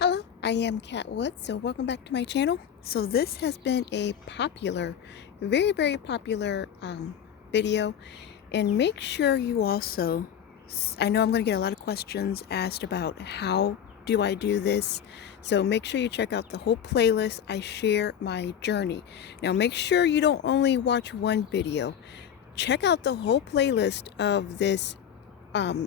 Hello, I am Kat Woods, so welcome back to my channel. So this has been a popular, very popular video, and make sure you also, I know I'm going to get a lot of questions asked about how do I do this, so make sure you check out the whole playlist. I share my journey. Now make sure you don't only watch one video. Check out the whole playlist of this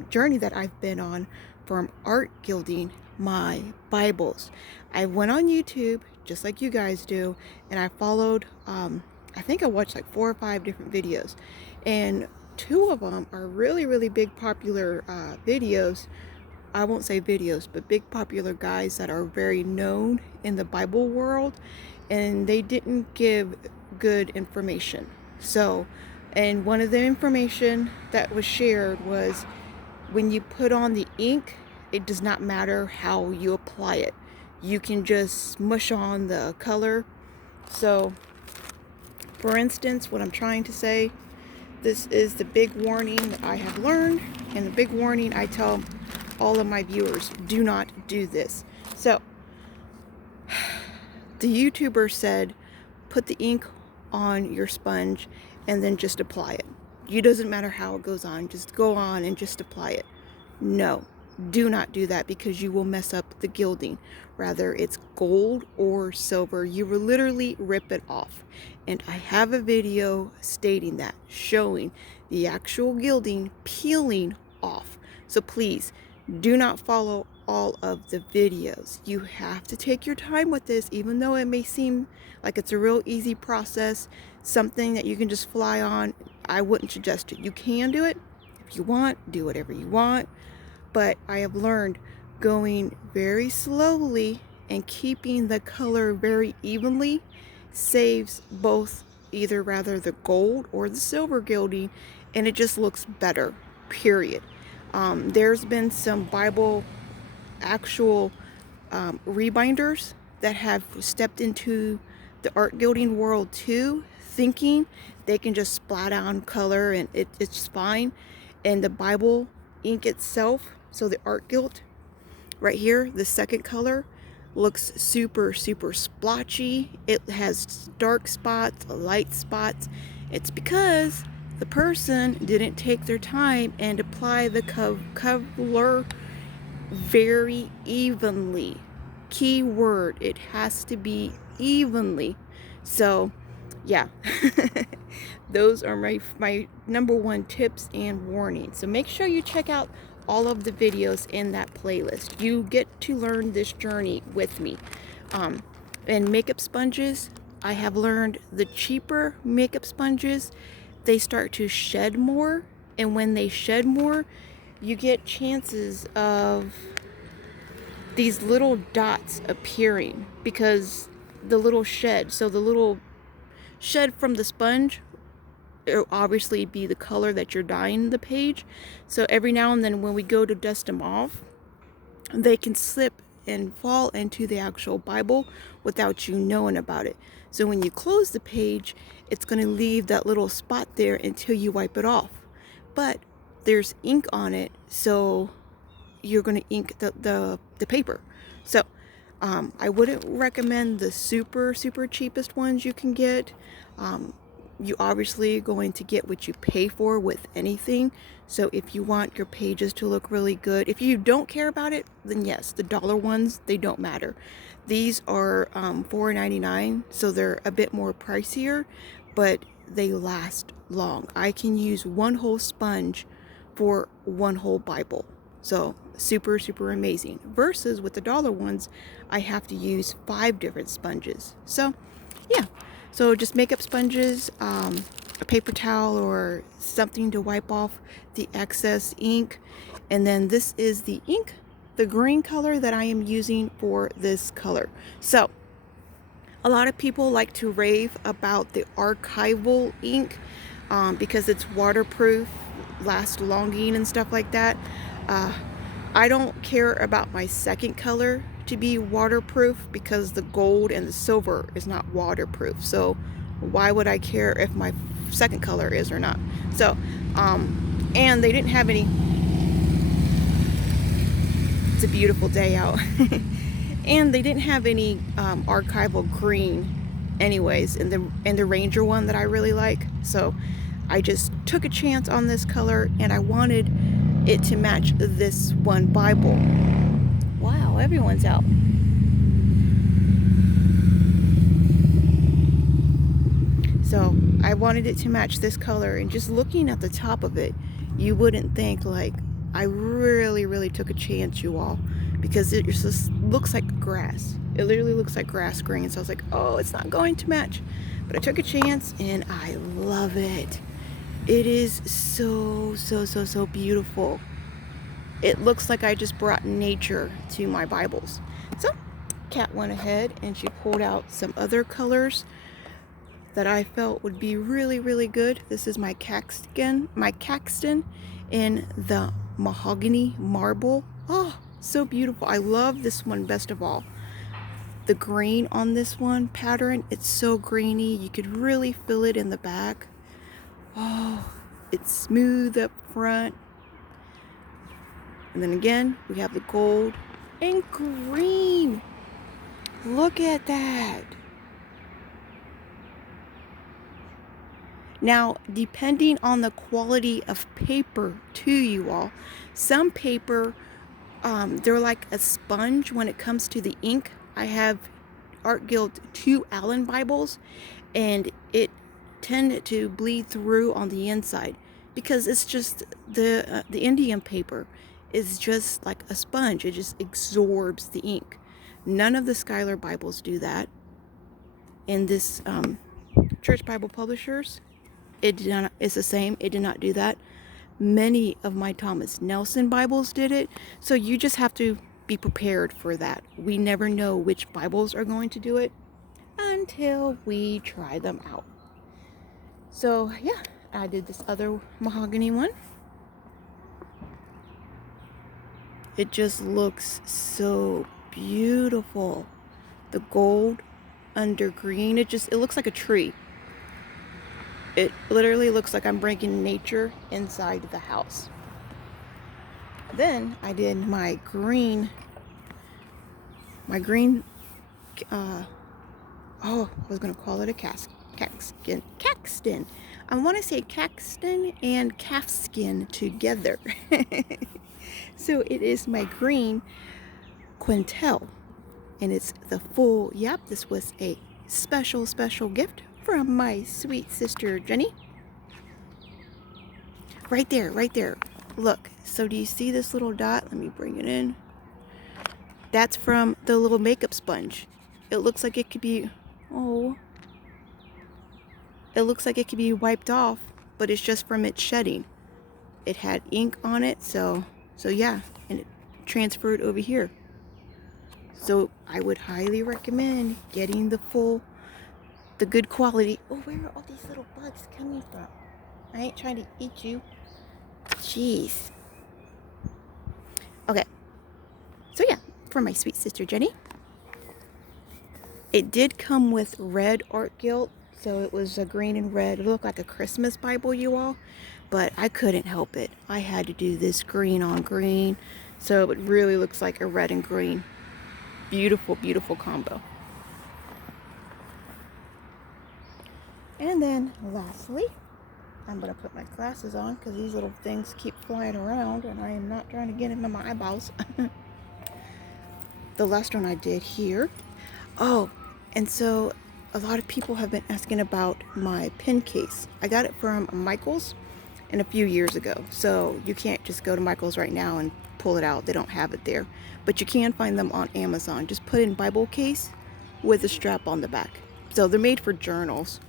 journey that I've been on from art gilding my Bibles. I went on YouTube just like you guys do, and I followed I think I watched like 4 or 5 different videos, and 2 of them are really big popular videos. I won't say videos, but big popular guys that are very known in the Bible world, and they didn't give good information. So, and one of the information that was shared was when you put on the ink, it does not matter how you apply it. You can just smush on the color. So, for instance, what I'm trying to say, this is the big warning that I have learned, and the big warning I tell all of my viewers, do not do this. So, the YouTuber said, put the ink on your sponge and then just apply it. It doesn't matter how it goes on, just go on and just apply it. No, do not do that, because you will mess up the gilding. Rather it's gold or silver, you will literally rip it off. And I have a video stating that, showing the actual gilding peeling off. So please do not follow all of the videos. You have to take your time with this, even though it may seem like it's a real easy process, something that you can just fly on. I wouldn't suggest it. You can do it if you want, do whatever you want, but I have learned going very slowly and keeping the color very evenly saves both, either rather the gold or the silver gilding, and it just looks better, period. There's been some Bible actual rebinders that have stepped into the art gilding world too, thinking they can just splat on color and it's fine. And the Bible ink itself, so the Art Gilt right here, the second color, looks super splotchy. It has dark spots, light spots. It's because the person didn't take their time and apply the color very evenly. Key word, it has to be evenly. So yeah, those are my number one tips and warnings. So make sure you check out all of the videos in that playlist. You get to learn this journey with me. And makeup sponges, I have learned the cheaper makeup sponges, they start to shed more, and when they shed more, you get chances of these little dots appearing because the little shed, so the little shed from the sponge, it'll obviously be the color that you're dyeing the page. So every now and then when we go to dust them off, they can slip and fall into the actual Bible without you knowing about it. So when you close the page, it's going to leave that little spot there until you wipe it off. But there's ink on it, so you're going to ink the paper. So I wouldn't recommend the super cheapest ones you can get. You obviously going to get what you pay for with anything. So if you want your pages to look really good, if you don't care about it, then yes, the dollar ones, they don't matter. These are $4.99, so they're a bit more pricier, but they last long. I can use one whole sponge for one whole Bible. So super amazing. Versus with the dollar ones, I have to use 5 different sponges. So yeah, so just makeup sponges, a paper towel or something to wipe off the excess ink. And then this is the ink, the green color that I am using for this color. So a lot of people like to rave about the archival ink because it's waterproof, lasts longing and stuff like that. I don't care about my second color to be waterproof because the gold and the silver is not waterproof. So why would I care if my second color is or not? So, and they didn't have any. It's a beautiful day out. And they didn't have any archival green anyways in the Ranger one that I really like. So I just took a chance on this color, and I wanted it to match this one Bible. Wow, everyone's out. So I wanted it to match this color, and just looking at the top of it, you wouldn't think, like, I really took a chance, you all, because it just looks like grass. It literally looks like grass green. So I was like, oh, it's not going to match. But I took a chance, and I love it. It is so beautiful. It looks like I just brought nature to my Bibles. So Kat went ahead and she pulled out some other colors that I felt would be really good. This is my Caxton in the mahogany marble. Oh, so beautiful. I love this one best of all. The green on this one pattern, it's so greeny. You could really feel it in the back. Oh, it's smooth up front. And then again, we have the gold and green. Look at that. Now, depending on the quality of paper too, you all, some paper, they're like a sponge when it comes to the ink. I have Art Gilt 2 Allen Bibles, and it tended to bleed through on the inside because it's just the Indian paper is just like a sponge. It just absorbs the ink. None of the Schuyler Bibles do that. In this Church Bible Publishers, it's the same. It did not do that. Many of my Thomas Nelson Bibles did it. So you just have to be prepared for that. We never know which Bibles are going to do it until we try them out. So yeah, I did this other mahogany one. It just looks so beautiful. The gold under green, it looks like a tree. It literally looks like I'm bringing nature inside the house. Then I did my green, I was going to call it a Caxton. I want to say Caxton and calfskin together. So it is my green Quintel, and it's the full, yep, this was a special gift from my sweet sister Jenny. Right there. Look, so do you see this little dot? Let me bring it in. That's from the little makeup sponge. It looks like it could be, it looks like it could be wiped off, but it's just from it shedding. It had ink on it, so yeah, and it transferred over here. So I would highly recommend getting the good quality. Oh, where are all these little bugs coming from? I ain't trying to eat you. Jeez. Okay. So yeah, for my sweet sister Jenny. It did come with red Art Gilt, so it was a green and red. It looked like a Christmas Bible, you all, but I couldn't help it. I had to do this green on green, so it really looks like a red and green. Beautiful combo. And then lastly, I'm going to put my glasses on because these little things keep flying around and I am not trying to get into my eyeballs. The last one I did here. Oh, and so a lot of people have been asking about my pen case. I got it from Michael's a few years ago. So you can't just go to Michael's right now and pull it out. They don't have it there. But you can find them on Amazon. Just put in Bible case with a strap on the back. So they're made for journals.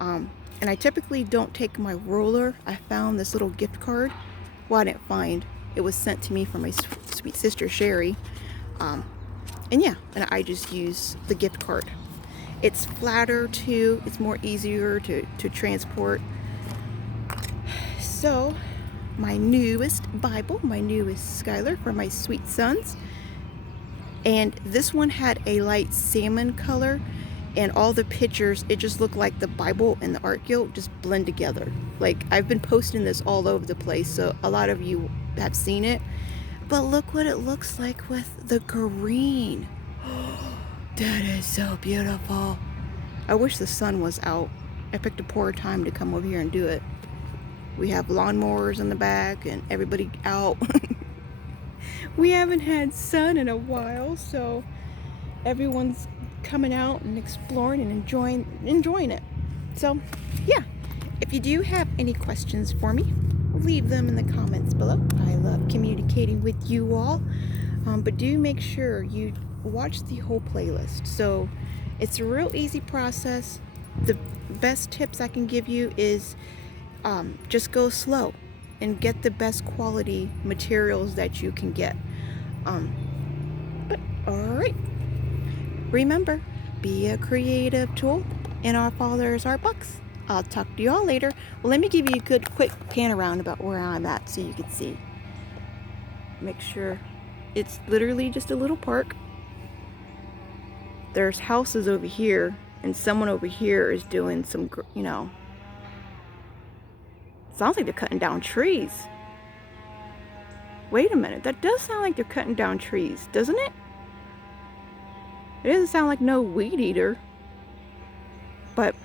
And I typically don't take my ruler. I found this little gift card. Well, I didn't find. It was sent to me from my sweet sister Sherry. And yeah, and I just use the gift card. It's flatter too. It's more easier to transport. So my newest Bible, my newest Schuyler for my sweet sons. And this one had a light salmon color. And all the pictures, it just looked like the Bible and the Art Gilt just blend together. Like, I've been posting this all over the place, so a lot of you have seen it. But look what it looks like with the green. That is so beautiful. I wish the sun was out. I picked a poor time to come over here and do it. We have lawnmowers in the back and everybody out. We haven't had sun in a while, so everyone's coming out and exploring and enjoying it. So, yeah. If you do have any questions for me, leave them in the comments below. I love communicating with you all. But do make sure you watch the whole playlist. So it's a real easy process. The best tips I can give you is just go slow and get the best quality materials that you can get. But all right, remember, be a creative tool in our Father's art box. I'll talk to you all later. Well, let me give you a good quick pan around about where I'm at so you can see. Make sure it's literally just a little park. There's houses over here, and someone over here is doing some, sounds like they're cutting down trees. Wait a minute, that does sound like they're cutting down trees, doesn't it? It doesn't sound like no weed eater. But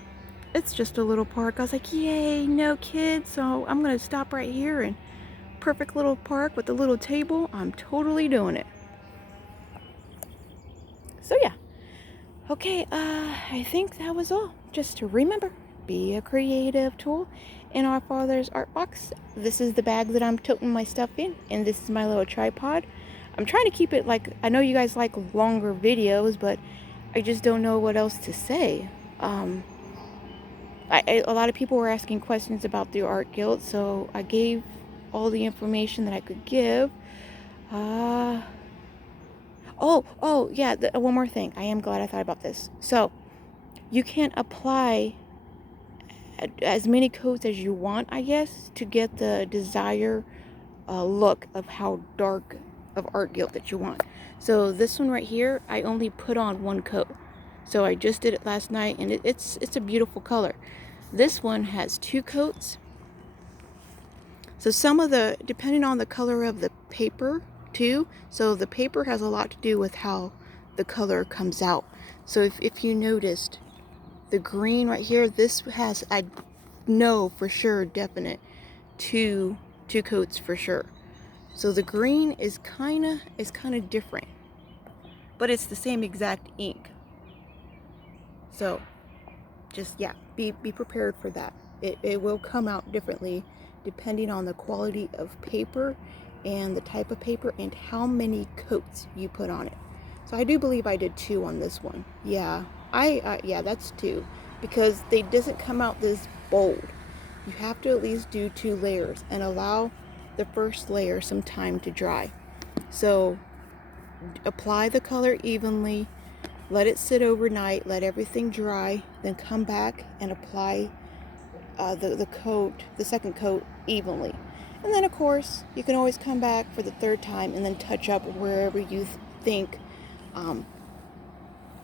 it's just a little park. I was like, yay, no kids, so I'm gonna stop right here, and perfect little park with a little table. I'm totally doing it. So yeah. Okay, I think that was all. Just to remember, be a creative tool in our Father's art box. This is the bag that I'm toting my stuff in, and this is my little tripod. I'm trying to keep it like, I know you guys like longer videos, but I just don't know what else to say. A lot of people were asking questions about the Art Gilt, so I gave all the information that I could give. Oh, yeah, one more thing. I am glad I thought about this. So, you can apply as many coats as you want, I guess, to get the desired look of how dark of Art Gilt that you want. So, this one right here, I only put on one coat. So, I just did it last night, and it's a beautiful color. This one has 2 coats. So, depending on the color of the paper, too. So the paper has a lot to do with how the color comes out. So if you noticed the green right here, this has, I know for sure, definite two coats for sure. So the green is kind of different, but it's the same exact ink. So just, yeah, be prepared for that. It will come out differently depending on the quality of paper and the type of paper and how many coats you put on it. So I do believe I did 2 on this one. Yeah, yeah, that's 2, because they doesn't come out this bold. You have to at least do 2 layers and allow the first layer some time to dry. So apply the color evenly, let it sit overnight, let everything dry, then come back and apply the second coat evenly. And then of course you can always come back for the 3rd time and then touch up wherever you think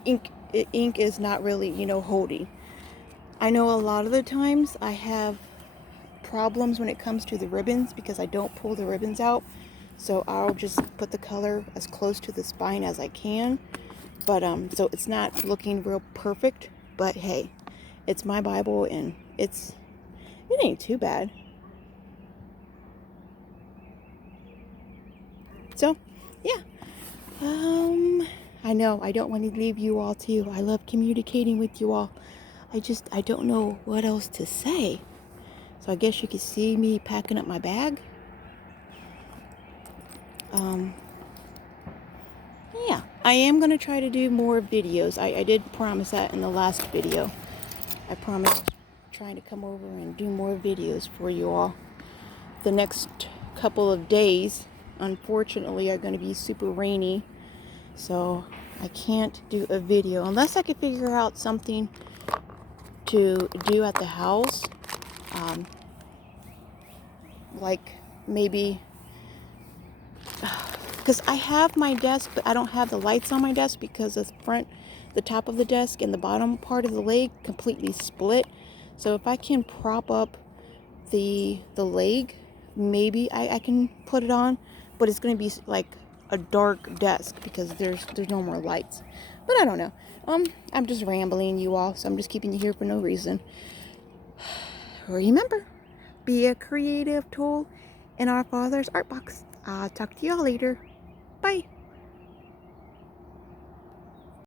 ink is not really holding. I know a lot of the times I have problems when it comes to the ribbons because I don't pull the ribbons out, so I'll just put the color as close to the spine as I can. But so it's not looking real perfect, but hey, it's my Bible and it ain't too bad. So, yeah. I know I don't want to leave you all too. I love communicating with you all. I don't know what else to say. So I guess you can see me packing up my bag. Yeah, I am going to try to do more videos. I did promise that in the last video. I promised trying to come over and do more videos for you all. The next couple of days, unfortunately, are going to be super rainy, so I can't do a video unless I could figure out something to do at the house, like maybe, because I have my desk, but I don't have the lights on my desk because the top of the desk and the bottom part of the leg completely split. So if I can prop up the leg, maybe I can put it on, but it's going to be like a dark desk because there's no more lights. But I don't know. I'm just rambling, you all, so I'm just keeping you here for no reason. Remember, be a creative tool in our Father's art box. I'll talk to y'all later. Bye.